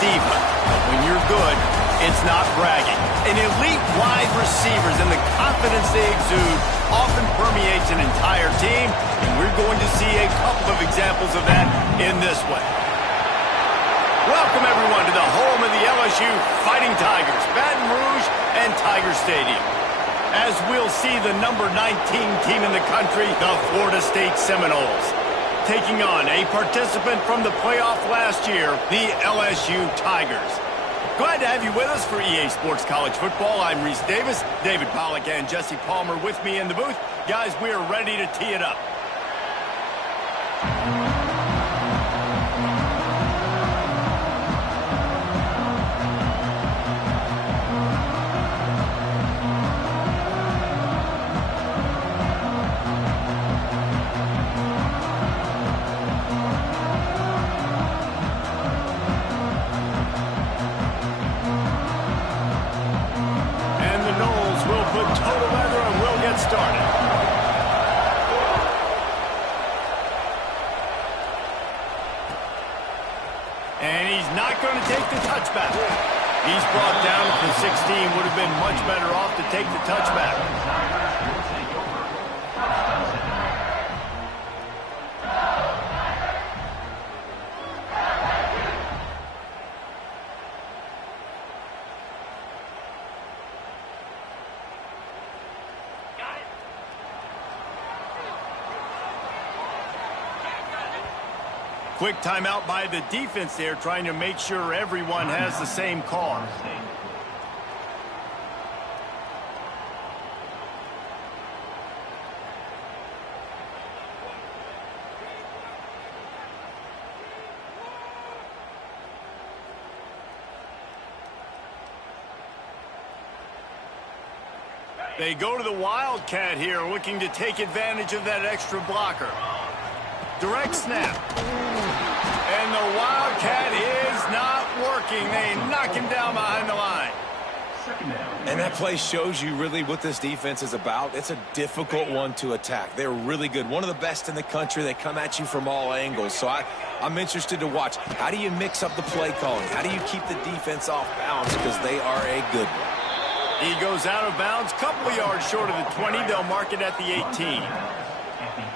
defense. But when you're good, it's not bragging. An elite wide receivers and the confidence they exude often permeates an entire team, and we're going to see a couple of examples of that in this one. Welcome, everyone, to the home of the LSU Fighting Tigers, Baton Rouge and Tiger Stadium. As we'll see the number 19 team in the country, the Florida State Seminoles, taking on a participant from the playoff last year, the LSU Tigers. Glad to have you with us for EA Sports College Football. I'm Reese Davis, David Pollack, and Jesse Palmer with me in the booth. Guys, we are ready to tee it up. And he's not going to take the touchback. He's brought down at the 16. Would have been much better off to take the touchback. Quick timeout by the defense there, trying to make sure everyone has the same call. They go to the Wildcat here, looking to take advantage of that extra blocker. Direct snap. And the Wildcat is not working. They knock him down behind the line. And that play shows you really what this defense is about. It's a difficult one to attack. They're really good. One of the best in the country. They come at you from all angles. So I'm interested to watch. How do you mix up the play calling? How do you keep the defense off balance? Because they are a good one. He goes out of bounds, couple of yards short of the 20. They'll mark it at the 18.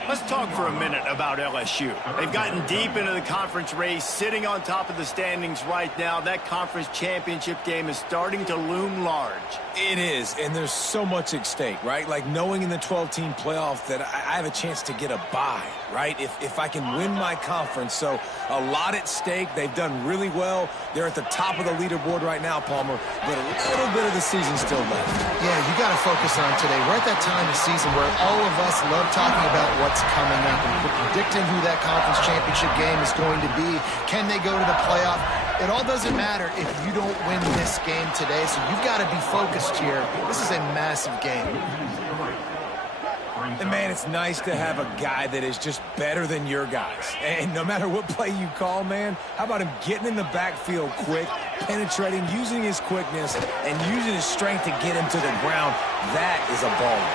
Let's talk for a minute about LSU. They've gotten deep into the conference race, sitting on top of the standings right now. That conference championship game is starting to loom large. It is, and there's so much at stake, right? Like knowing in the 12-team playoff that I have a chance to get a bye, right? If I can win my conference. So a lot at stake. They've done really well. They're at the top of the leaderboard right now, Palmer, but a little bit of the season still left. Yeah, you got to focus on today. We're at that time of season where all of us love talking about what's coming up and predicting who that conference championship game is going to be. Can they go to the playoff? It all doesn't matter if you don't win this game today, so you've got to be focused here. This is a massive game. And, man, it's nice to have a guy that is just better than your guys. And no matter what play you call, man, how about him getting in the backfield quick, penetrating, using his quickness, and using his strength to get him to the ground? That is a baller.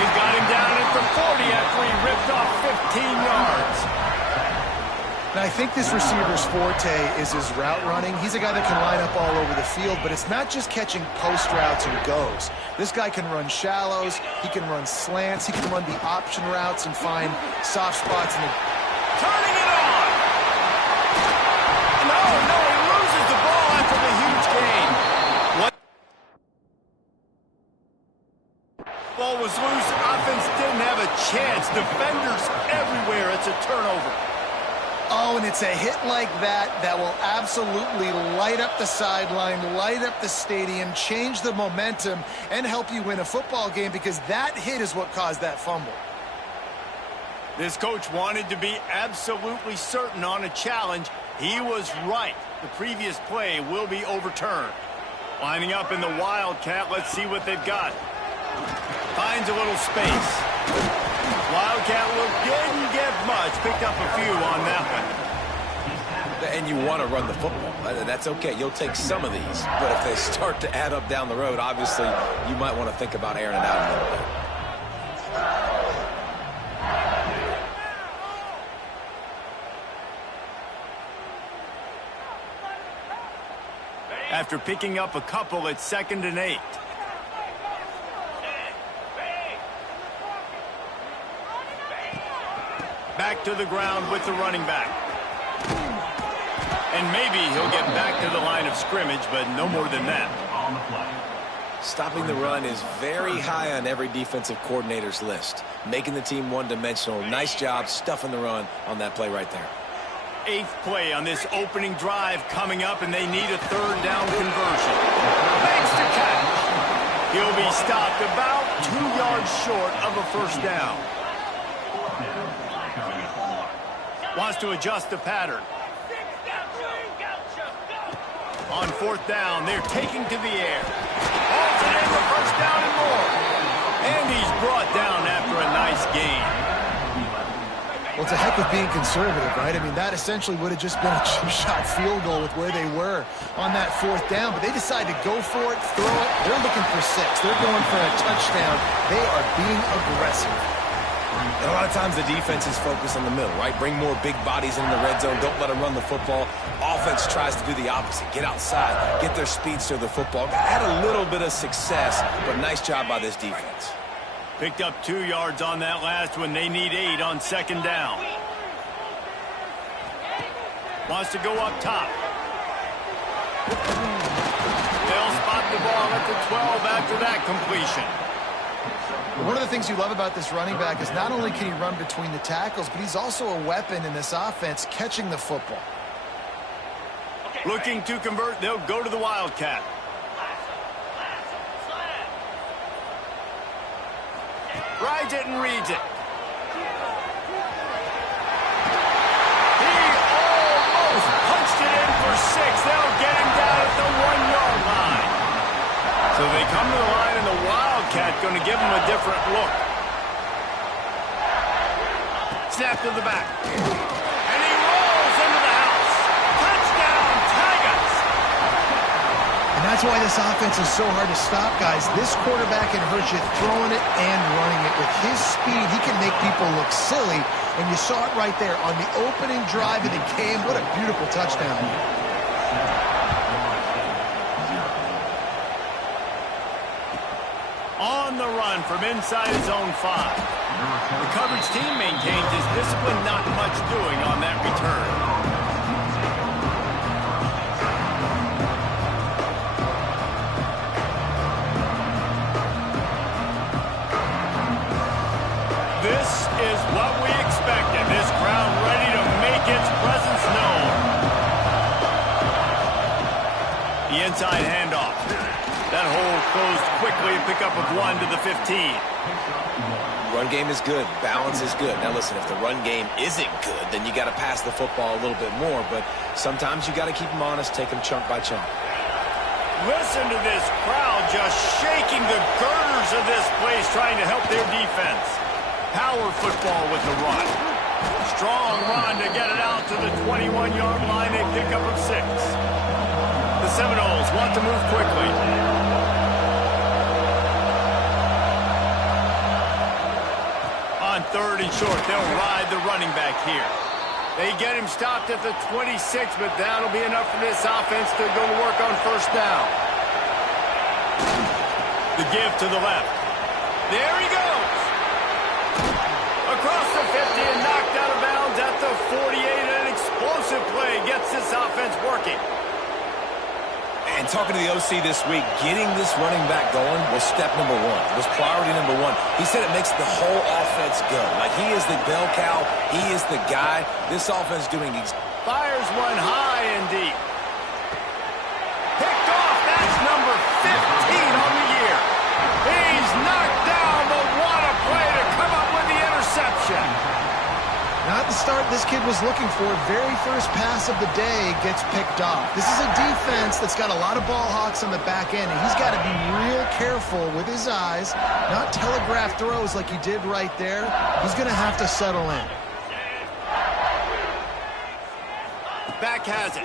They've got him down at the 40 after he ripped off 15 yards. Now, I think this receiver's forte is his route running. He's a guy that can line up all over the field, but it's not just catching post routes and goes. This guy can run shallows, he can run slants, he can run the option routes and find soft spots in the... Turning it on! No, he loses the ball after the huge gain. What? Ball was loose, offense didn't have a chance. Defenders everywhere, it's a turnover. Oh, and it's a hit like that will absolutely light up the sideline, light up the stadium, change the momentum, and help you win a football game, because that hit is what caused that fumble. This coach wanted to be absolutely certain on a challenge. He was right. The previous play will be overturned. Lining up in the Wildcat, let's see what they've got. Finds a little space. Wildcat didn't get much. Picked up a few on that one. And you want to run the football. That's okay. You'll take some of these. But if they start to add up down the road, obviously, you might want to think about airing it out a little bit. after picking up a couple at 2nd and 8. Back to the ground with the running back. And maybe he'll get back to the line of scrimmage, but no more than that. Stopping the run is very high on every defensive coordinator's list. Making the team one-dimensional. Nice job stuffing the run on that play right there. 8th play on this opening drive coming up, and they need a 3rd down conversion. Makes the catch. He'll be stopped about 2 yards short of a 1st down. Wants to adjust the pattern. On 4th down, they're taking to the air. Holds it in for 1st down and more. And he's brought down after a nice gain. Well, it's a heck of being conservative, right? I mean, that essentially would have just been a chip shot field goal with where they were on that 4th down. But they decide to go for it, throw it. They're looking for 6. They're going for a touchdown. They are being aggressive. And a lot of times the defense is focused on the middle, right? Bring more big bodies into the red zone. Don't let them run the football. Offense tries to do the opposite. Get outside. Get their speeds to the football. Had a little bit of success, but nice job by this defense. Picked up 2 yards on that last one. They need 8 on 2nd down. Wants to go up top. They'll spot the ball at the 12 after that completion. One of the things you love about this running back is not only can he run between the tackles, but he's also a weapon in this offense catching the football. Looking to convert, they'll go to the Wildcat. Rides it and reads it. He almost punched it in for 6. They'll get him down at the 1-yard line. So they come to the line, and the Wildcat going to give him a different look. Snap to the back. And he rolls into the house. Touchdown, Tigers! And that's why this offense is so hard to stop, guys. This quarterback can hurt you throwing it and running it. With his speed, he can make people look silly. And you saw it right there on the opening drive, and it came. What a beautiful touchdown. On the run from inside his own 5. The coverage team maintains his discipline, not much doing on that return. This is what we expected. This crowd ready to make its presence known. The inside handoff. That hole closed quickly, a pickup of 1 to the 15. Run game is good. Balance is good. Now listen, if the run game isn't good, then you got to pass the football a little bit more. But sometimes you got to keep them honest, take them chunk by chunk. Listen to this crowd just shaking the girders of this place, trying to help their defense. Power football with the run. Strong run to get it out to the 21-yard line. A pickup of 6. The Seminoles want to move quickly. On 3rd and short, they'll ride the running back here. They get him stopped at the 26, but that'll be enough for this offense to go to work on 1st down. The give to the left. There he goes. Across the 50 and knocked out of bounds at the 48. An explosive play gets this offense working. And talking to the OC this week, getting this running back going was step number 1. Was priority number 1. He said it makes the whole offense go. Like he is the bell cow. He is the guy. This offense doing fires one high and deep. Picked off. That's number 15 on the year. He's knocked down, but what a play to come up with the interception. Not the start this kid was looking for. Very first pass of the day gets picked off. This is a defense that's got a lot of ball hawks on the back end, and he's got to be real careful with his eyes, not telegraph throws like he did right there. He's going to have to settle in. Back has it.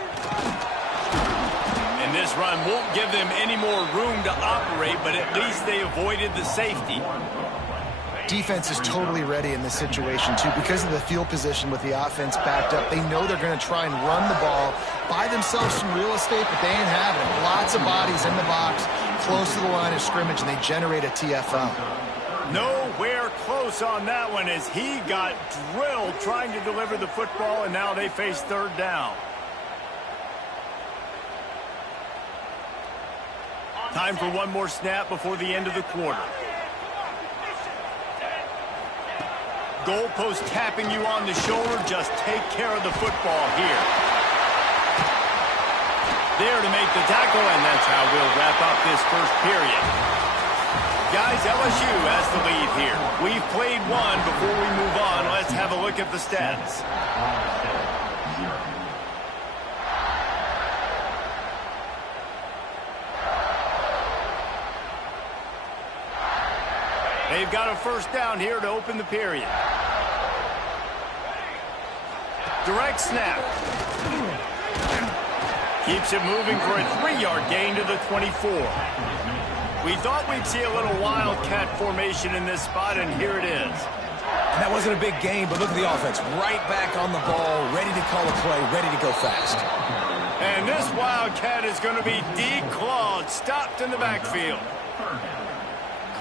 And this run won't give them any more room to operate, but at least they avoided the safety. defense is totally ready in this situation, too, because of the field position with the offense backed up. They know they're going to try and run the ball, buy themselves some real estate, but they ain't having it. Lots of bodies in the box, close to the line of scrimmage, and they generate a TFL. Nowhere close on that one as he got drilled trying to deliver the football, and now they face third down. Time for one more snap before the end of the quarter. Goalpost tapping you on the shoulder. Just take care of the football here. There to make the tackle, and that's how we'll wrap up this first period. Guys, LSU has the lead here. We've played one. Before we move on, let's have a look at the stats. They've got a first down here to open the period. Direct snap. Keeps it moving for a 3-yard gain to the 24. We thought we'd see a little wildcat formation in this spot, and here it is. And that wasn't a big game, but look at the offense. Right back on the ball, ready to call a play, ready to go fast. And this wildcat is going to be declawed, stopped in the backfield.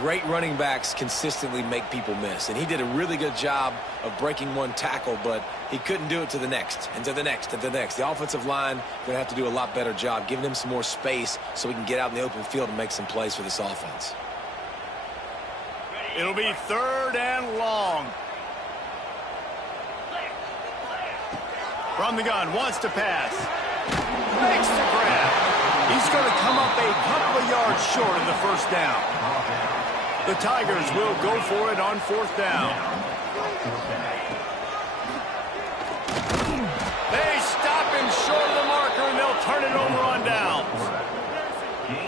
Great running backs consistently make people miss, and he did a really good job of breaking one tackle, but he couldn't do it to the next, and to the next, and to the next. The offensive line going to have to do a lot better job, giving him some more space so we can get out in the open field and make some plays for this offense. It'll be third and long. From the gun, wants to pass. Makes the grab. He's going to come up a couple of yards short of the first down. The Tigers will go for it on fourth down. They stop him short of the marker, and they'll turn it over on downs.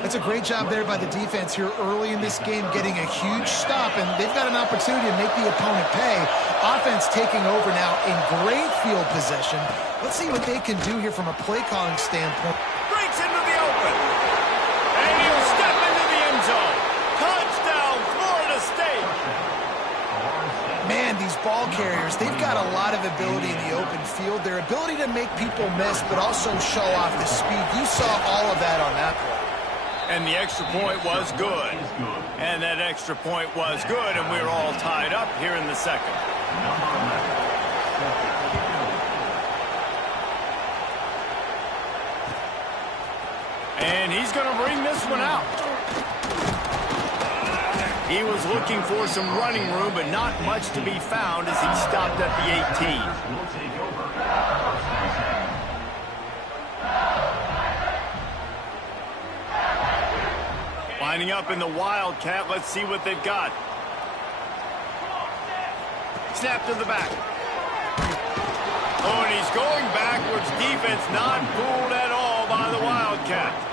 That's a great job there by the defense here early in this game, getting a huge stop, and they've got an opportunity to make the opponent pay. Offense taking over now in great field possession. Let's see what they can do here from a play calling standpoint. Breaks into the open. And he'll step into the end zone. Touchdown, Florida State. Man, these ball carriers, they've got a lot of ability in the open field. Their ability to make people miss, but also show off the speed. You saw all of that on that play. And the extra point was good. And that extra point was good, and we're all tied up here in the second. And he's going to bring this one out. He was looking for some running room, but not much to be found as he stopped at the 18. Lining up in the Wildcat. Let's see what they've got. Snap to the back. Oh, and he's going backwards. Defense not fooled at all by the Wildcat.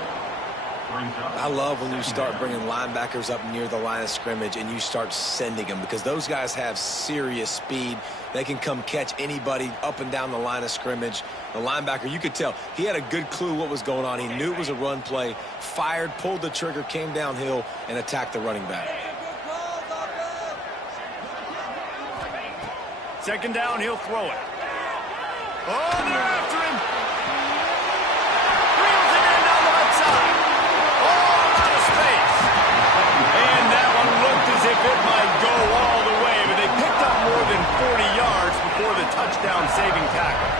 I love when you start bringing linebackers up near the line of scrimmage and you start sending them, because those guys have serious speed. They can come catch anybody up and down the line of scrimmage. The linebacker, you could tell, he had a good clue what was going on. He knew it was a run play, fired, pulled the trigger, came downhill, and attacked the running back. Second down, he'll throw it. Oh, they're after him. Reels it in down the left side. Oh, out of space. And that one looked as if it might go all the way, but they picked up more than 40 yards before the touchdown-saving tackle.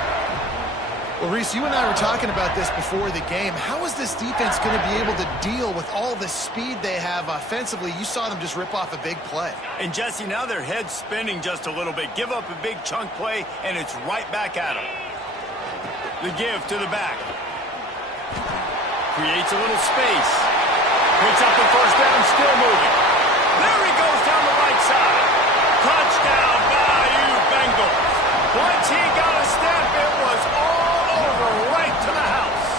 Well, Reese, you and I were talking about this before the game. How is this defense going to be able to deal with all the speed they have offensively? You saw them just rip off a big play. And, Jesse, now their head's spinning just a little bit. Give up a big chunk play, and it's right back at them. The give to the back. Creates a little space. Picks up the first down, still moving. There he goes down the right side. Touchdown, Bayou Bengals. Once he got a step, it was all over, right to the house.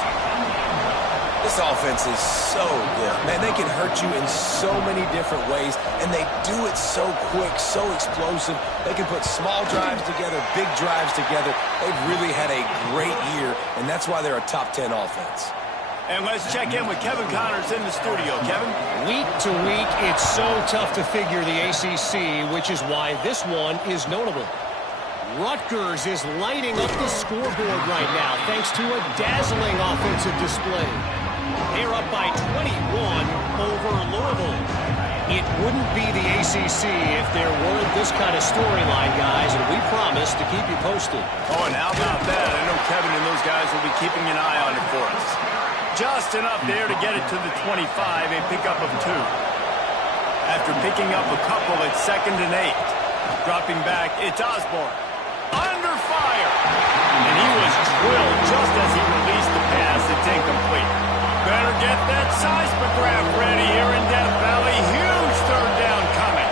This offense is so good. Man, they can hurt you in so many different ways, and they do it so quick, so explosive. They can put small drives together, big drives together. They've really had a great year, and that's why they're a top 10 offense. And let's check in with Kevin Connors in the studio. Kevin? Week to week, it's so tough to figure the ACC, which is why this one is notable. Rutgers is lighting up the scoreboard right now thanks to a dazzling offensive display. They're up by 21 over Louisville. It wouldn't be the ACC if there weren't this kind of storyline, guys, and we promise to keep you posted. Oh, and how about that? I know Kevin and those guys will be keeping an eye on it for us. Just enough there to get it to the 25, a pickup of 2. After picking up a couple at 2nd and 8. Dropping back, it's Osborne. Under fire! And he was drilled just as he released the pass. It's incomplete. Better get that seismograph ready here in Death Valley. Huge 3rd down coming.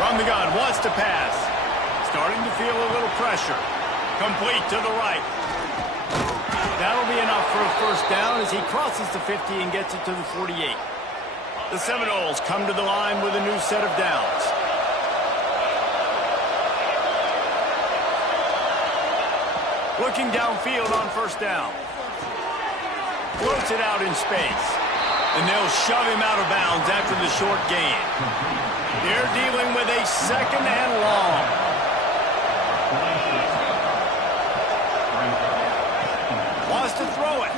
From the gun, wants to pass. Starting to feel a little pressure. Complete to the right. That'll be enough for a 1st down as he crosses the 50 and gets it to the 48. The Seminoles come to the line with a new set of downs. Looking downfield on 1st down. Floats it out in space. And they'll shove him out of bounds after the short gain. They're dealing with a 2nd and long. Wants to throw it.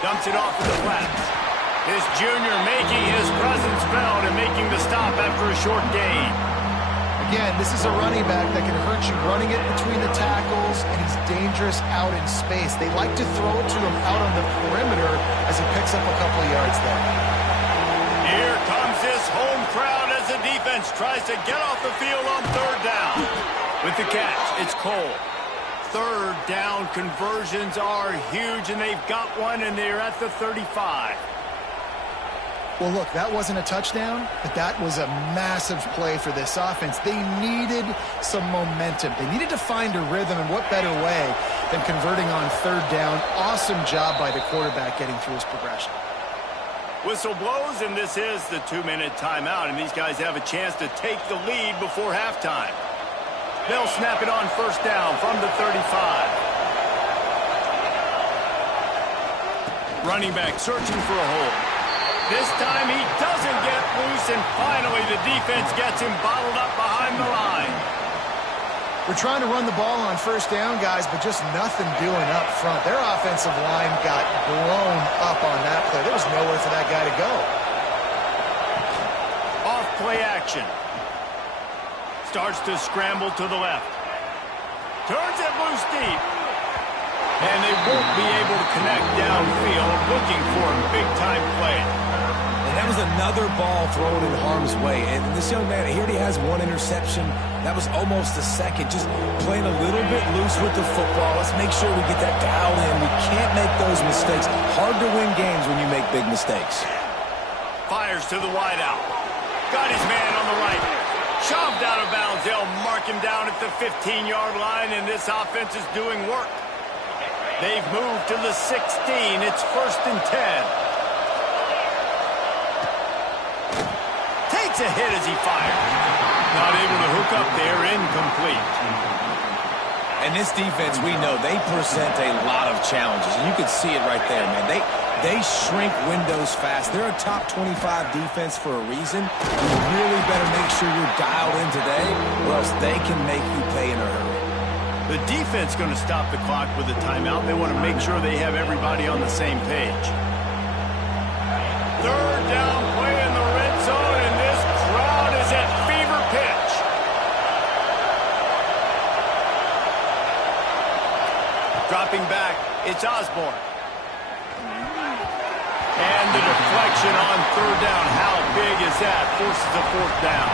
Dumps it off to the flats. This junior making his presence felt and making the stop after a short gain. Again, this is a running back that can hurt you running it between the tackles, and he's dangerous out in space. They like to throw it to him out on the perimeter as he picks up a couple of yards there. Here comes this home crowd as the defense tries to get off the field on 3rd down. With the catch, it's Cole. 3rd down conversions are huge, and they've got one, and they're at the 35. Well, look, that wasn't a touchdown, but that was a massive play for this offense. They needed some momentum. They needed to find a rhythm, and what better way than converting on 3rd down. Awesome job by the quarterback getting through his progression. Whistle blows, and this is the 2-minute timeout, and these guys have a chance to take the lead before halftime. They'll snap it on 1st down from the 35. Running back searching for a hole. This time he doesn't get loose, and finally the defense gets him bottled up behind the line. We're trying to run the ball on 1st down, guys, but just nothing doing up front. Their offensive line got blown up on that play. There was nowhere for that guy to go. Off play action. Starts to scramble to the left. Turns it loose deep. And they won't be able to connect downfield, looking for a big-time play. And that was another ball thrown in harm's way. And this young man, he already has 1 interception. That was almost a 2nd. Just playing a little bit loose with the football. Let's make sure we get that dialed in. We can't make those mistakes. Hard to win games when you make big mistakes. Fires to the wideout. Got his man on the right. Shoved out of bounds. They'll mark him down at the 15-yard line, and this offense is doing work. They've moved to the 16. It's 1st and 10. Takes a hit as he fires. Not able to hook up there. Incomplete. And this defense, we know, they present a lot of challenges. And you can see it right there, man. They shrink windows fast. They're a top 25 defense for a reason. You really better make sure you're dialed in today, or else they can make you pay in a hurry. The defense going to stop the clock with a timeout. They want to make sure they have everybody on the same page. 3rd down play in the red zone, and this crowd is at fever pitch. Dropping back, it's Osborne. And the deflection on 3rd down. How big is that? Forces a 4th down.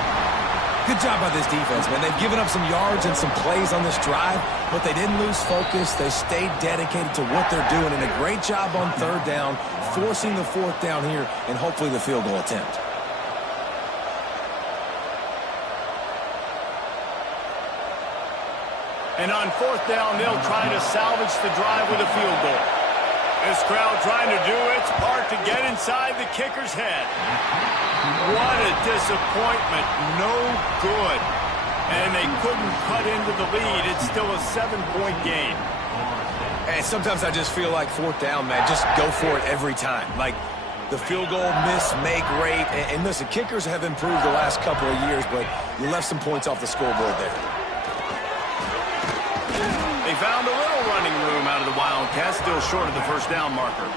Good job by this defense, man. They've given up some yards and some plays on this drive, but they didn't lose focus. They stayed dedicated to what they're doing, and a great job on 3rd down, forcing the 4th down here, and hopefully the field goal attempt. And on 4th down, they'll try to salvage the drive with a field goal. This crowd trying to do its part to get inside the kicker's head. What a disappointment. No good. And they couldn't cut into the lead. It's still a 7-point game. And sometimes I just feel like fourth down, man, just go for it every time. Like, the field goal miss-make rate. And listen, kickers have improved the last couple of years, but you left some points off the scoreboard there. They found a little running room out of the Wildcats, still short of the first down marker.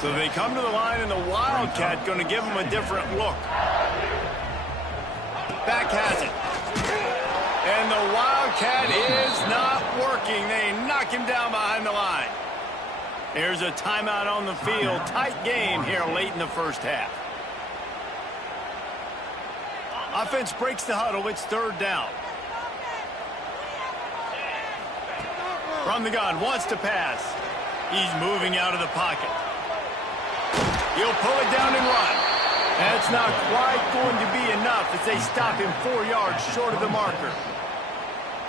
So they come to the line, and the Wildcat going to give them a different look. Back has it. And the Wildcat is not working. They knock him down behind the line. There's a timeout on the field. Tight game here late in the first half. Offense breaks the huddle. It's third down. From the gun, wants to pass. He's moving out of the pocket. He'll pull it down and run. That's not quite going to be enough as they stop him 4 yards short of the marker.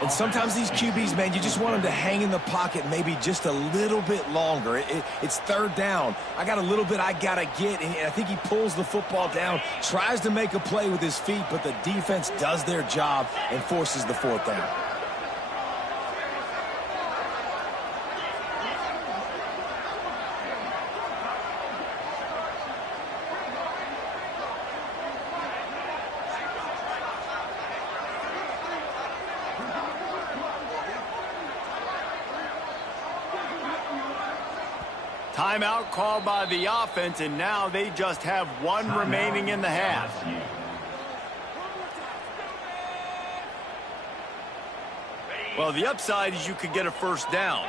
And sometimes these QBs, man, you just want them to hang in the pocket maybe just a little bit longer. It's third down. I got a little bit I got to get, and I think he pulls the football down, tries to make a play with his feet, but the defense does their job and forces the fourth down. Timeout called by the offense, and now they just have one remaining in the half. Well, the upside is you could get a first down.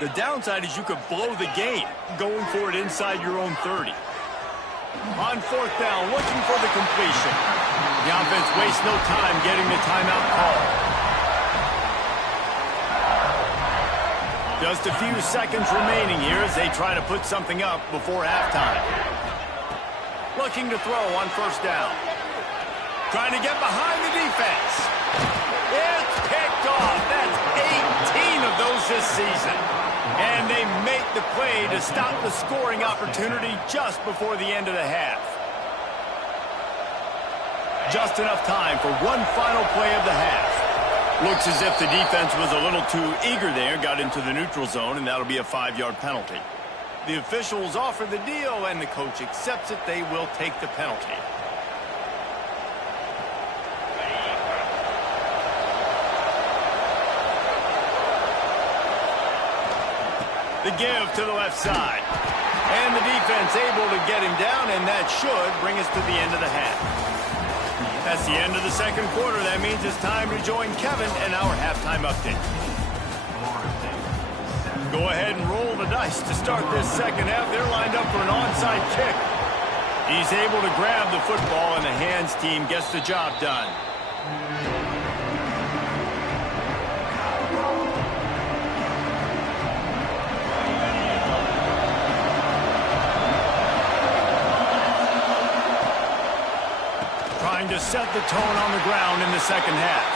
The downside is you could blow the game going for it inside your own 30. On fourth down, looking for the completion. The offense wastes no time getting the timeout call. Just a few seconds remaining here as they try to put something up before halftime. Looking to throw on first down. Trying to get behind the defense. It's picked off. That's 18 of those this season. And they make the play to stop the scoring opportunity just before the end of the half. Just enough time for one final play of the half. Looks as if the defense was a little too eager there, got into the neutral zone, and that'll be a 5-yard penalty. The officials offer the deal, and the coach accepts it. They will take the penalty. The give to the left side. And the defense able to get him down, and that should bring us to the end of the half. That's the end of the second quarter. That means it's time to join Kevin and our halftime update. Go ahead and roll the dice to start this second half. They're lined up for an onside kick. He's able to grab the football, and the hands team gets the job done. To set the tone on the ground in the second half.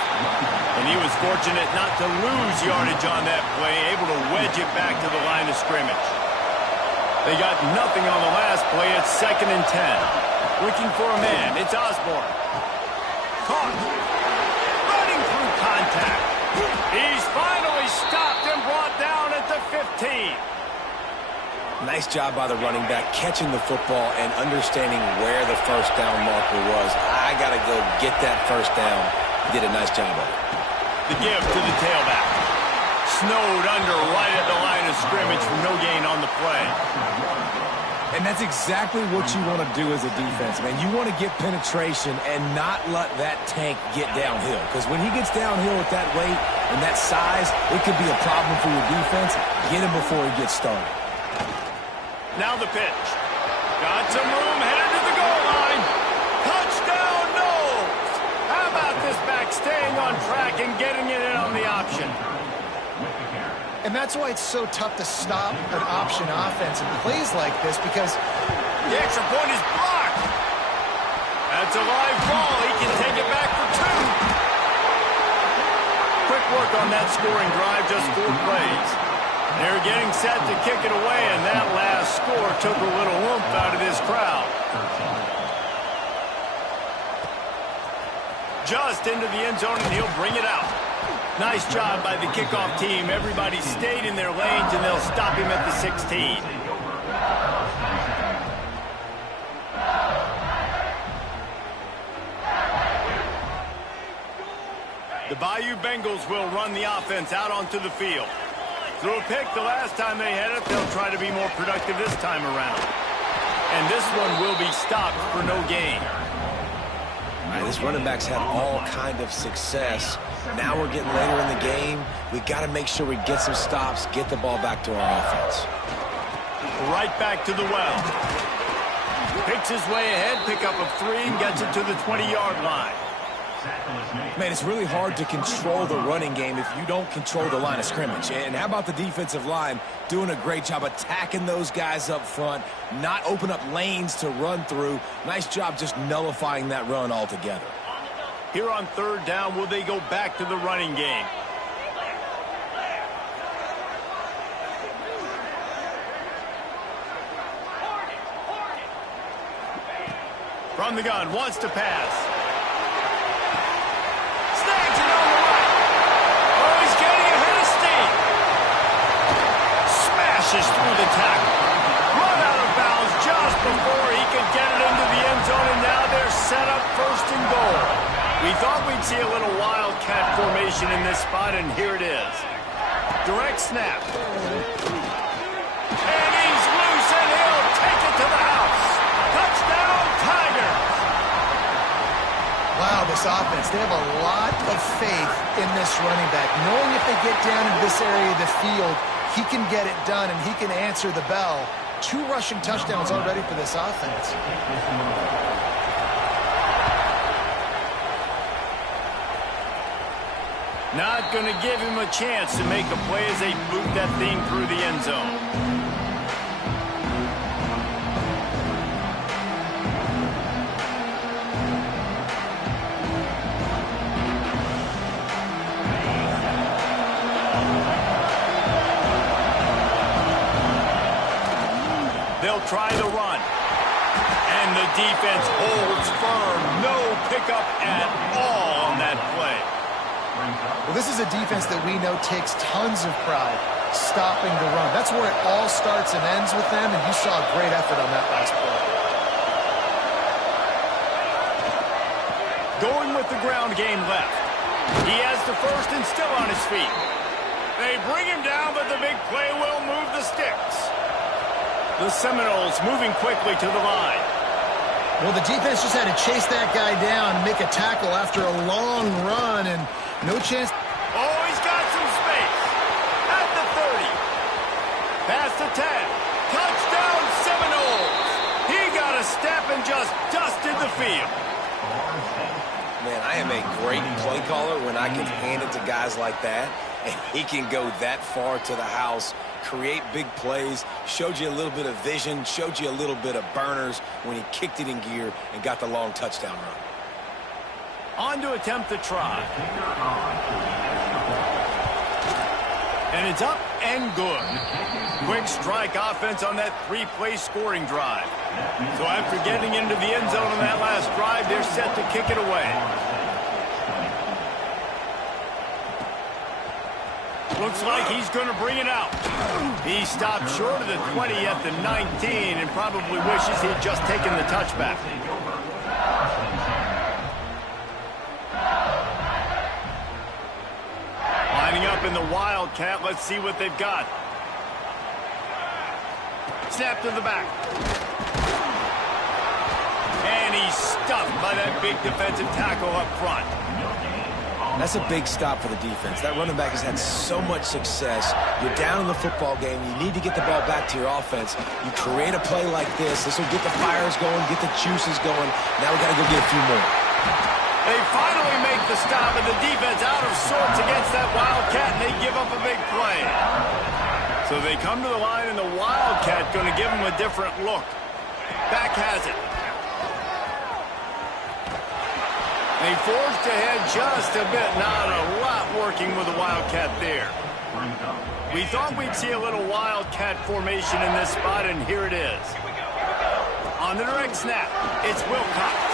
And he was fortunate not to lose yardage on that play, able to wedge it back to the line of scrimmage. They got nothing on the last play. It's 2nd and 10. Looking for a man. It's Osborne. Caught. Running through contact. He's finally stopped and brought down at the 15. Nice job by the running back, catching the football and understanding where the first down marker was. I got to go get that first down. He did a nice job of it. The give to the tailback. Snowed under right at the line of scrimmage for no gain on the play. And that's exactly what you want to do as a defense, man. You want to get penetration and not let that tank get downhill. Because when he gets downhill with that weight and that size, it could be a problem for your defense. Get him before he gets started. Now the pitch. Got some room, headed to the goal line. Touchdown, Knowles. How about this back staying on track and getting it in on the option? And that's why it's so tough to stop an option offense in plays like this, because the extra point is blocked. That's a live ball. He can take it back for 2. Quick work on that scoring drive, just 4 plays. They're getting set to kick it away, and that last score took a little oomph out of this crowd. Just into the end zone, and he'll bring it out. Nice job by the kickoff team. Everybody stayed in their lanes, and they'll stop him at the 16. The Bayou Bengals will run the offense out onto the field. Threw a pick the last time they had it. They'll try to be more productive this time around. And this one will be stopped for no gain. All right, this running back's had all kind of success. Now we're getting later in the game. We got to make sure we get some stops, get the ball back to our offense. Right back to the well. Picks his way ahead, pickup of 3, and gets it to the 20-yard line. Man, it's really hard to control the running game if you don't control the line of scrimmage. And how about the defensive line doing a great job attacking those guys up front, not open up lanes to run through. Nice job just nullifying that run altogether. Here on 3rd down, will they go back to the running game? From the gun, wants to pass. Snags it on the right. Oh, he's getting ahead of steam. Smashes through the tackle. Run out of bounds just before he could get it into the end zone, and now they're set up 1st and goal. We thought we'd see a little wildcat formation in this spot, and here it is. Direct snap. And he's loose, and he'll take it to the house. Touchdown, Tigers! Wow, this offense, they have a lot of faith in this running back. Knowing if they get down in this area of the field, he can get it done, and he can answer the bell. 2 rushing touchdowns already for this offense. Not going to give him a chance to make a play as they boot that thing through the end zone. They'll try the run. And the defense holds firm. No pickup at all on that play. Well, this is a defense that we know takes tons of pride stopping the run. That's where it all starts and ends with them, and you saw a great effort on that last play. Going with the ground game left. He has the 1st and still on his feet. They bring him down, but the big play will move the sticks. The Seminoles moving quickly to the line. Well, the defense just had to chase that guy down and make a tackle after a long run, and no chance. Oh, he's got some space. At the 30. Past the 10. Touchdown, Seminoles. He got a step and just dusted the field. Man, I am a great play caller when I can hand it to guys like that, and he can go that far to the house, create big plays, showed you a little bit of vision, showed you a little bit of burners when he kicked it in gear and got the long touchdown run. On to attempt the try. And it's up and good. Quick strike offense on that 3-play scoring drive. So after getting into the end zone on that last drive, they're set to kick it away. Looks like he's going to bring it out. He stopped short of the 20 at the 19 and probably wishes he'd just taken the touchback. Lining up in the Wildcat. Let's see what they've got. Snap to the back. And he's stuffed by that big defensive tackle up front. That's a big stop for the defense. That running back has had so much success. You're down in the football game. You need to get the ball back to your offense. You create a play like this. This will get the fires going, get the juices going. Now we got to go get a few more. They finally make the stop, and the defense out of sorts against that Wildcat, and they give up a big play. So they come to the line, and the Wildcat going to give them a different look. Back has it. They forced ahead just a bit. Not a lot working with the Wildcat there. We thought we'd see a little Wildcat formation in this spot, and here it is. On the direct snap, it's Wilcox.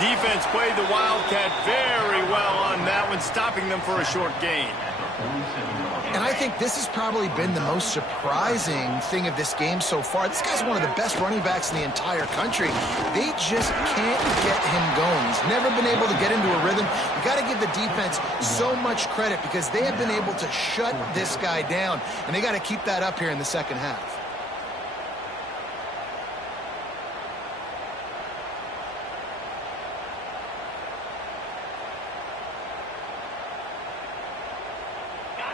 Defense played the Wildcat very well on that one, stopping them for a short gain. And I think this has probably been the most surprising thing of this game so far. This guy's one of the best running backs in the entire country. They just can't get him going. He's never been able to get into a rhythm. You got to give the defense so much credit because they have been able to shut this guy down, and they got to keep that up here in the second half.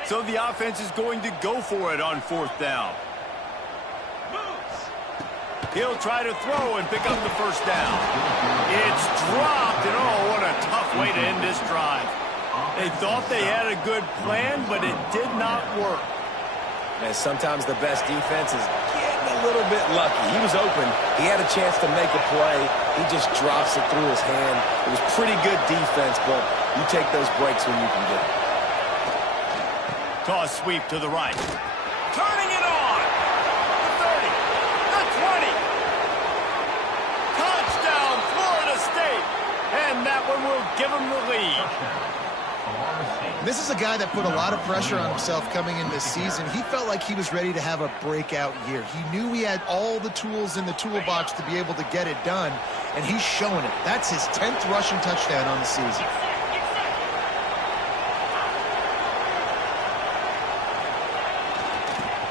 So the offense is going to go for it on fourth down. He'll try to throw and pick up the first down. It's dropped, and oh, what a tough way to end this drive. They thought they had a good plan, but it did not work. And sometimes the best defense is getting a little bit lucky. He was open. He had a chance to make a play. He just drops it through his hand. It was pretty good defense, but you take those breaks when you can get it. Toss sweep to the right. Turning it on. The 30. The 20. Touchdown, Florida State. And that one will give them the lead. This is a guy that put a lot of pressure on himself coming in this season. He felt like he was ready to have a breakout year. He knew he had all the tools in the toolbox to be able to get it done, and he's showing it. That's his 10th rushing touchdown on the season.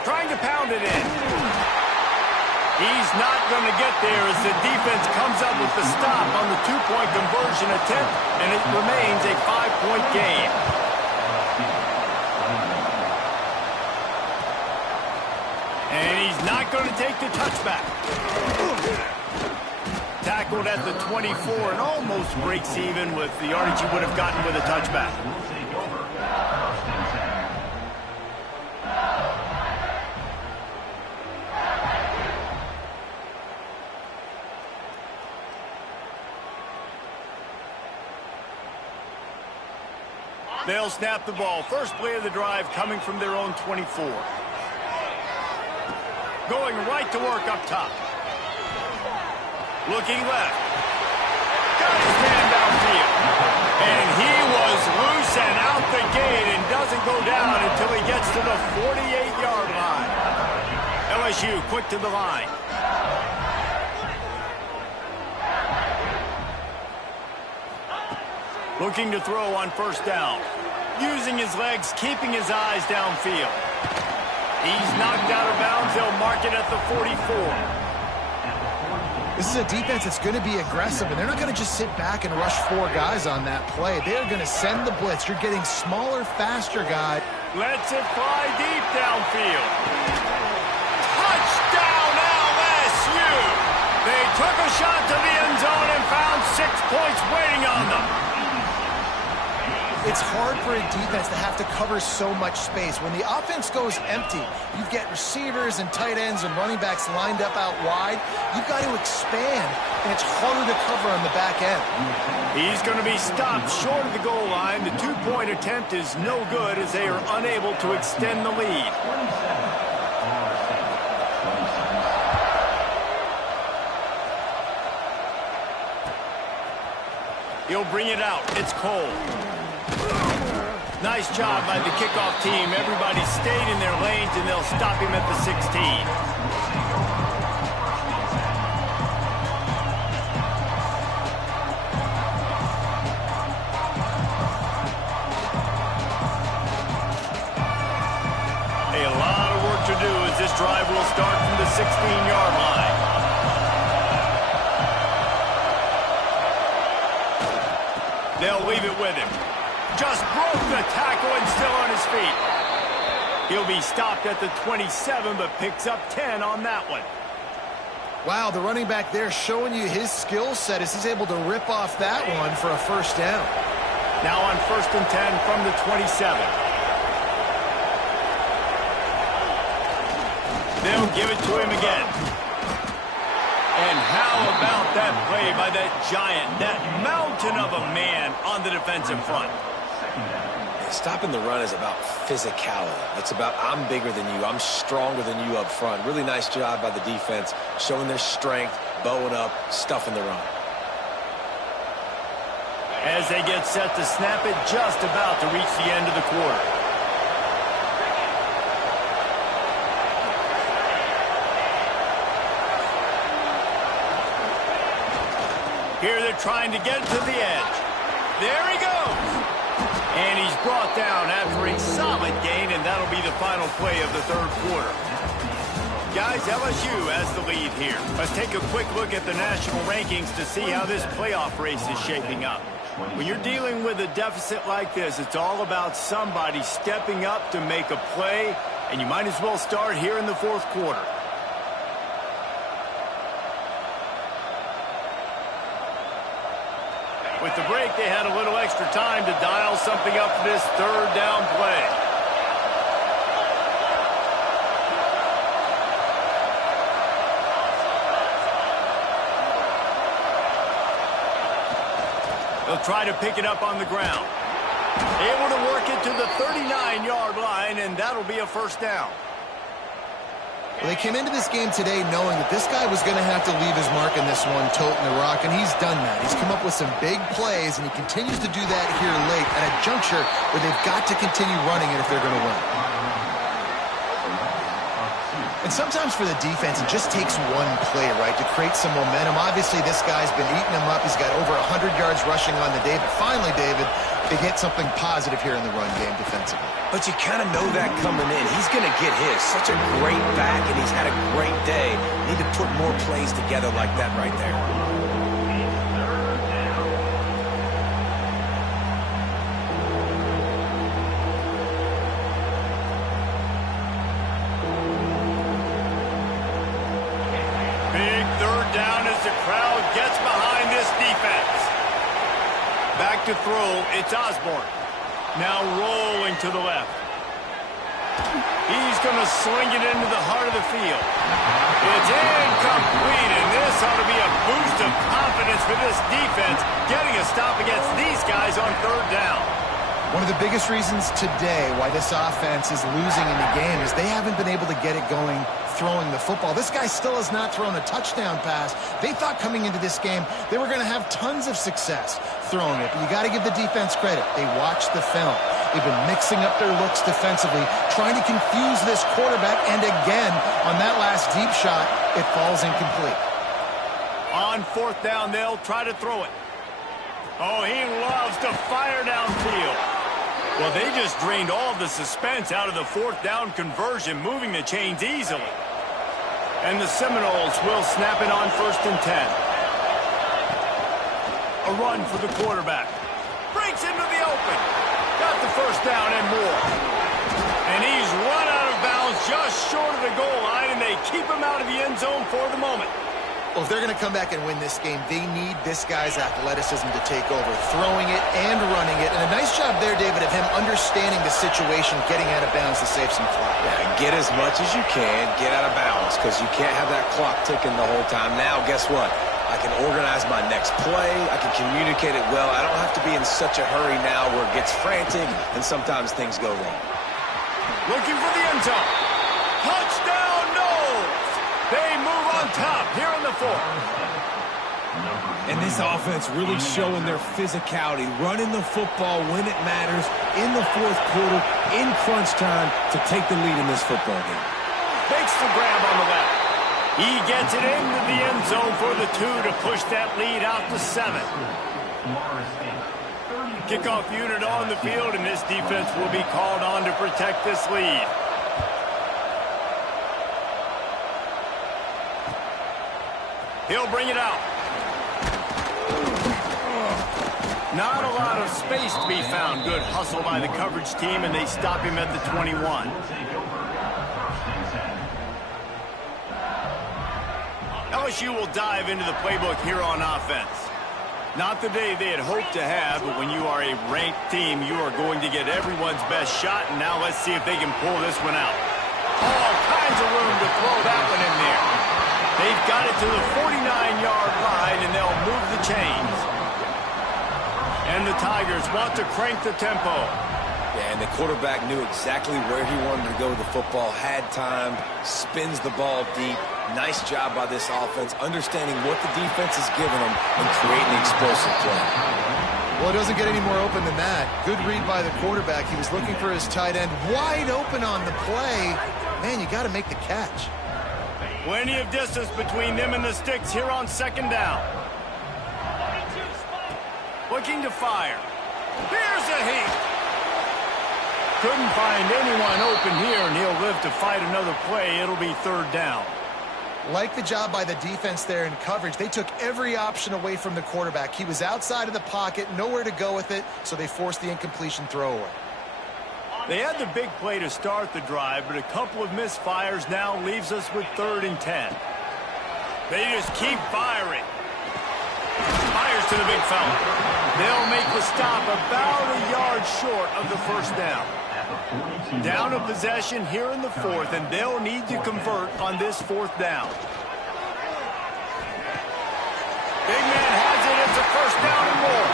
Trying to pound it in. He's not going to get there as the defense comes up with the stop on the two-point conversion attempt, and it remains a 5-point game. And he's not going to take the touchback. Tackled at the 24 and almost breaks even with the yardage he would have gotten with a touchback. They'll snap the ball. First play of the drive coming from their own 24. Going right to work up top. Looking left. Got his man downfield. And he was loose and out the gate and doesn't go down until he gets to the 48-yard line. LSU quick to the line. Looking to throw on first down. Using his legs, keeping his eyes downfield. He's knocked out of bounds. They'll mark it at the 44. This is a defense that's going to be aggressive, and they're not going to just sit back and rush 4 guys on that play. They're going to send the blitz. You're getting smaller, faster guys. Lets it fly deep downfield. Touchdown, LSU! They took a shot to the end zone and found 6 points waiting on them. It's hard for a defense to have to cover so much space. When the offense goes empty, you get receivers and tight ends and running backs lined up out wide. You've got to expand, and it's harder to cover on the back end. He's going to be stopped short of the goal line. The two-point attempt is no good as they are unable to extend the lead. He'll bring it out. It's Cole. Nice job by the kickoff team. Everybody stayed in their lanes, and they'll stop him at the 16. A lot of work to do as this drive will start from the 16-yard line. They'll leave it with him. Just broke the tackle and still on his feet. He'll be stopped at the 27, but picks up 10 on that one. Wow, the running back there showing you his skill set as he's able to rip off that one for a first down. Now on 1st and 10 from the 27. They'll give it to him again. And how about that play by that giant, that mountain of a man on the defensive front? Stopping the run is about physicality. It's about I'm bigger than you. I'm stronger than you up front. Really nice job by the defense, showing their strength, bowing up, stuffing the run. as they get set to snap it just about to reach the end of the quarter. Here they're trying to get to the edge. There he goes. And he's brought down after a solid gain, and that'll be the final play of the third quarter. Guys, LSU has the lead here. Let's take a quick look at the national rankings to see how this playoff race is shaping up. When you're dealing with a deficit like this, it's all about somebody stepping up to make a play, and you might as well start here in the fourth quarter. With the break, they had a little extra time to dial something up for this third down play. They'll try to pick it up on the ground. Able to work it to the 39-yard line, and that'll be a first down. Well, they came into this game today knowing that this guy was going to have to leave his mark in this one, toting the rock, and he's done that. He's come up with some big plays, and he continues to do that here late at a juncture where they've got to continue running it if they're going to win. And sometimes for the defense, it just takes one play, right, to create some momentum. Obviously, this guy's been eating them up. He's got over 100 yards rushing on the day, but finally, David, they get something positive here in the run game defensively. But you kind of know that coming in. He's going to get his. Such a great back, and he's had a great day. Need to put more plays together like that right there. Big third down as the crowd gets behind this defense. Back to throw, it's Osborne. Now rolling to the left. He's going to sling it into the heart of the field. It's incomplete, and this ought to be a boost of confidence for this defense, getting a stop against these guys on third down. One of the biggest reasons today why this offense is losing in the game is they haven't been able to get it going throwing the football. This guy still has not thrown a touchdown pass. They thought coming into this game they were going to have tons of success throwing it, but you got to give the defense credit. They watched the film. They've been mixing up their looks defensively, trying to confuse this quarterback, and again, on that last deep shot, it falls incomplete. On fourth down, they'll try to throw it. Oh, he loves to fire downfield. Well, they just drained all the suspense out of the fourth down conversion, moving the chains easily. And the Seminoles will snap it on 1st and 10. A run for the quarterback. Breaks into the open. Got the first down and more. And he's run out of bounds just short of the goal line, and they keep him out of the end zone for the moment. Well, if they're going to come back and win this game, they need this guy's athleticism to take over, throwing it and running it. And a nice job there, David, of him understanding the situation, getting out of bounds to save some clock. Yeah, get as much as you can, get out of bounds, because you can't have that clock ticking the whole time. Now, guess what? I can organize my next play. I can communicate it well. I don't have to be in such a hurry now where it gets frantic and sometimes things go wrong. Looking for the end zone. Touchdown, Noles! They move on top here in the fourth. And this offense really showing their physicality, running the football when it matters, in the fourth quarter, in crunch time, to take the lead in this football game. Makes the grab on the left. He gets it into the end zone for the 2 to push that lead out to 7. Kickoff unit on the field, and this defense will be called on to protect this lead. He'll bring it out. Not a lot of space to be found. Good hustle by the coverage team, and they stop him at the 21. LSU will dive into the playbook here on offense. Not the day they had hoped to have, but when you are a ranked team, you are going to get everyone's best shot, and now let's see if they can pull this one out. All kinds of room to throw that one in there. They've got it to the 49-yard line, and they'll move the chains. And the Tigers want to crank the tempo. Yeah, and the quarterback knew exactly where he wanted to go with the football, had time, spins the ball deep. Nice job by this offense, understanding what the defense is giving them and creating explosive play. Well, it doesn't get any more open than that. Good read by the quarterback. He was looking for his tight end wide open on the play. Man, you got to make the catch. Plenty of distance between them and the sticks here on second down. Looking to fire. Here's a heat. Couldn't find anyone open here, and he'll live to fight another play. It'll be third down. Like the job by the defense there in coverage. They took every option away from the quarterback. He was outside of the pocket, nowhere to go with it, so they forced the incompletion throwaway. They had the big play to start the drive, but a couple of misfires now leaves us with 3rd and 10. They just keep firing. Fires to the big fella. They'll make the stop about a yard short of the first down. Down a possession here in the 4th, and they'll need to convert on this 4th down. Big man has it. It's a first down and more.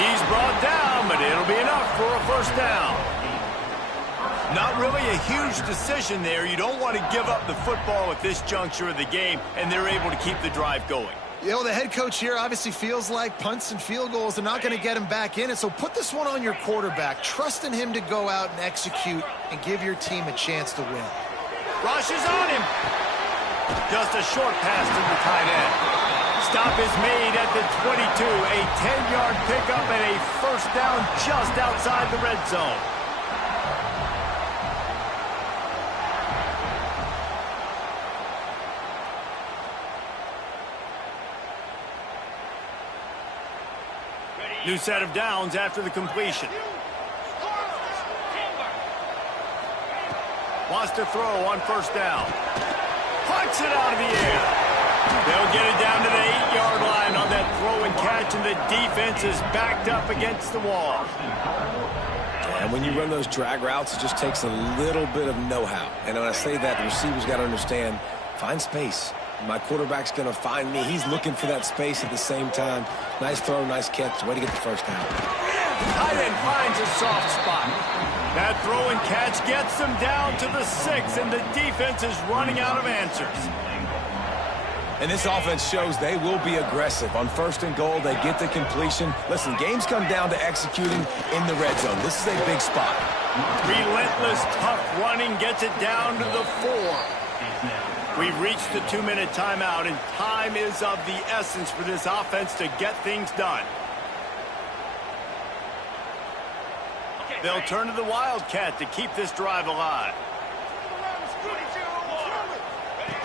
He's brought down, but it'll be enough for a first down. Not really a huge decision there. You don't want to give up the football at this juncture of the game, and they're able to keep the drive going. You know, the head coach here obviously feels like punts and field goals are not going to get him back in it, so put this one on your quarterback. Trust in him to go out and execute and give your team a chance to win. Rushes on him. Just a short pass to the tight end. Stop is made at the 22. A 10-yard pickup and a first down just outside the red zone. New set of downs after the completion. Wants to throw on first down. Punts it out of the air. They'll get it down to the 8-yard line on that throw and catch, and the defense is backed up against the wall. And when you run those drag routes, it just takes a little bit of know-how. And when I say that, the receivers got to understand, find space. My quarterback's going to find me. He's looking for that space at the same time. Nice throw, nice catch. Way to get the first down. Tight end finds a soft spot. That throw and catch gets them down to the 6, and the defense is running out of answers. And this offense shows they will be aggressive. On 1st and goal, they get the completion. Listen, games come down to executing in the red zone. This is a big spot. Relentless, tough running gets it down to the 4. We've reached the 2-minute timeout, and time is of the essence for this offense to get things done. They'll turn to the Wildcat to keep this drive alive.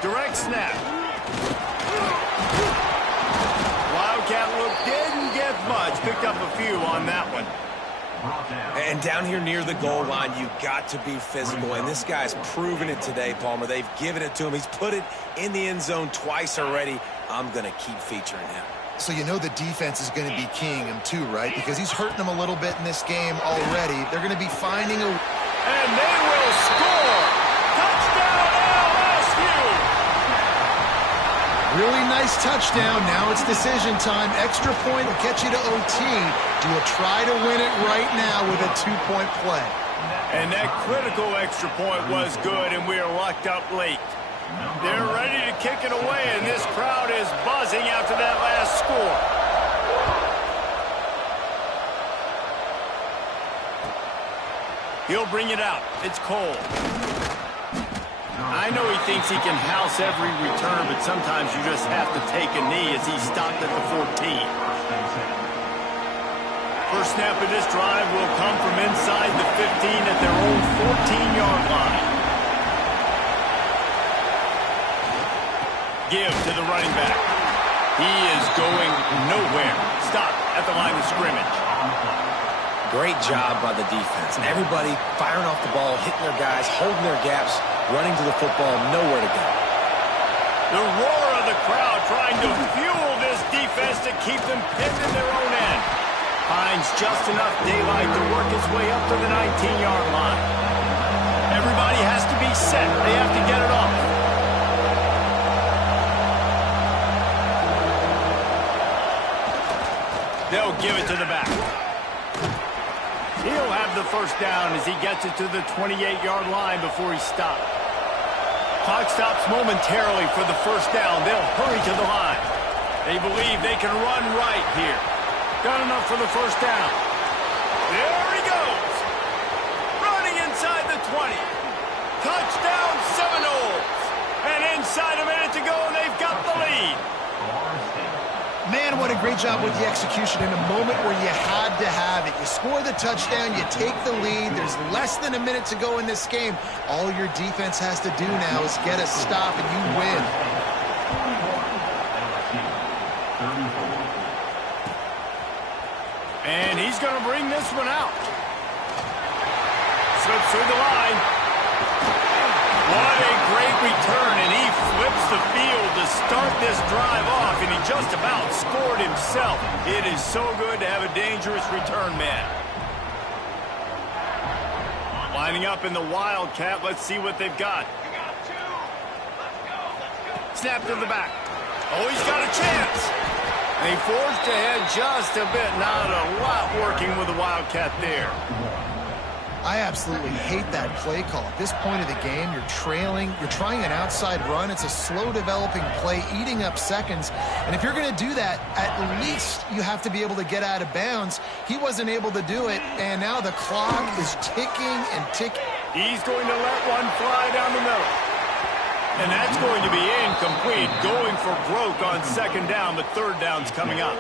Direct snap. Wildcat look didn't get much. Picked up a few on that one. And down here near the goal line, you got to be physical. And this guy's proven it today, Palmer. They've given it to him. He's put it in the end zone twice already. I'm going to keep featuring him. So you know the defense is going to be keying him too, right? Because he's hurting them a little bit in this game already. They're going to be finding a... And they will score! Touchdown LSU! Really nice touchdown. Now it's decision time. Extra point will get you to OT. Do you try to win it right now with a 2-point play? And that critical extra point was good, and we are locked up late. They're ready to kick it away, and this crowd is buzzing after that last score. He'll bring it out. It's Cole. I know he thinks he can house every return, but sometimes you just have to take a knee as he stopped at the 14. First snap of this drive will come from inside the 15 at their own 14-yard line. Give to the running back. He is going nowhere. Stop at the line of scrimmage. Great job by the defense. Everybody firing off the ball, hitting their guys, holding their gaps, running to the football, nowhere to go. The roar of the crowd trying to fuel this defense to keep them pinned in their own end. Finds just enough daylight to work his way up to the 19-yard line. Everybody has to be set. They have to get it off. They'll give it to the back. He'll have the first down as he gets it to the 28-yard line before he stopped. Clock stops momentarily for the first down. They'll hurry to the line. They believe they can run right here. Got enough for the first down. There he goes. Running inside the 20. Touchdown Seminoles. And inside a minute to go, and they've got the lead. Man, what a great job with the execution in a moment where you had to have it. You score the touchdown, you take the lead. There's less than a minute to go in this game. All your defense has to do now is get a stop, and you win. And he's going to bring this one out. Slips through the line. What a great return, and he flips the field to start this drive off, and he just about scored himself. It is so good to have a dangerous return man. Lining up in the Wildcat. Let's see what they've got. Snap to the back. Oh, he's got a chance. They forced ahead just a bit. Not a lot working with the Wildcat there. I absolutely hate that play call. At this point of the game, you're trailing, you're trying an outside run. It's a slow developing play, eating up seconds. And if you're going to do that, at least you have to be able to get out of bounds. He wasn't able to do it, and now the clock is ticking and ticking. He's going to let one fly down the middle. And that's going to be incomplete. Going for broke on second down. The third down's coming up.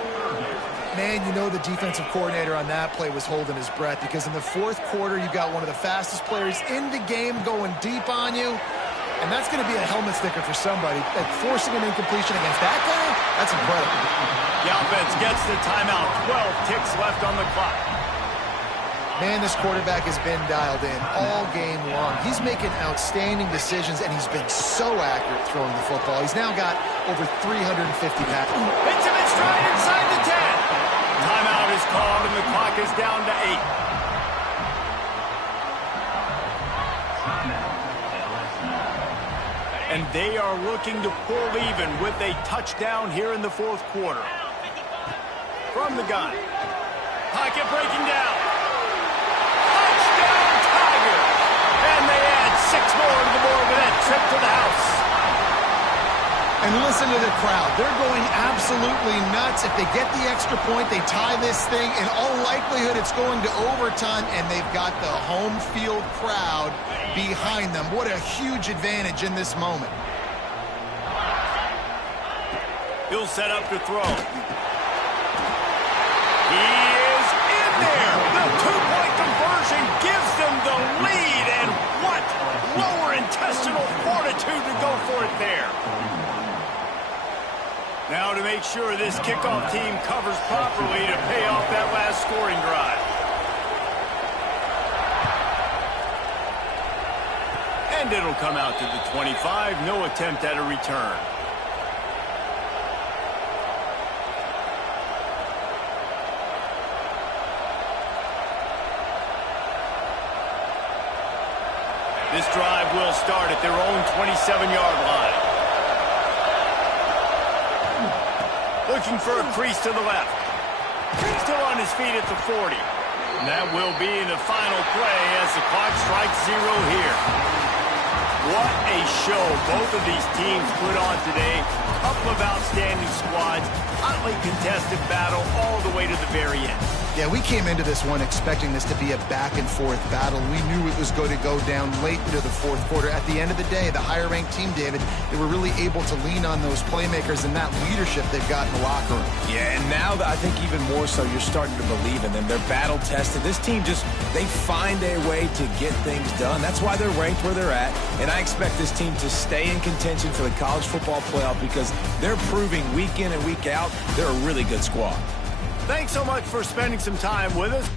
Man, you know the defensive coordinator on that play was holding his breath, because in the fourth quarter, you got one of the fastest players in the game going deep on you, and that's going to be a helmet sticker for somebody. Like forcing an incompletion against that guy, that's incredible. The offense gets the timeout. 12 ticks left on the clock. Man, this quarterback has been dialed in all game long. He's making outstanding decisions, and he's been so accurate throwing the football. He's now got over 350 passes. Hits him in stride inside the 10. Timeout is called, and the clock is down to 8. And they are looking to pull even with a touchdown here in the fourth quarter. From the gun. Pocket breaking down. Touchdown, Tigers! And they add 6 more to the board with that trip to the house. And listen to the crowd. They're going absolutely nuts. If they get the extra point, they tie this thing. In all likelihood, it's going to overtime, and they've got the home field crowd behind them. What a huge advantage in this moment. He'll set up to throw. He is in there. The two-point conversion gives them the lead, and what lower intestinal fortitude to go for it there. Now to make sure this kickoff team covers properly to pay off that last scoring drive. And it'll come out to the 25. No attempt at a return. This drive will start at their own 27-yard line. Looking for a crease to the left. Still on his feet at the 40. And that will be in the final play as the clock strikes 0 here. What a show both of these teams put on today. Couple of outstanding squads. Hotly contested battle all the way to the very end. Yeah, we came into this one expecting this to be a back-and-forth battle. We knew it was going to go down late into the fourth quarter. At the end of the day, the higher-ranked team, David, they were really able to lean on those playmakers and that leadership they've got in the locker room. Yeah, and now I think even more so, you're starting to believe in them. They're battle-tested. This team they find a way to get things done. That's why they're ranked where they're at. And I expect this team to stay in contention for the college football playoff because they're proving week in and week out they're a really good squad. Thanks so much for spending some time with us.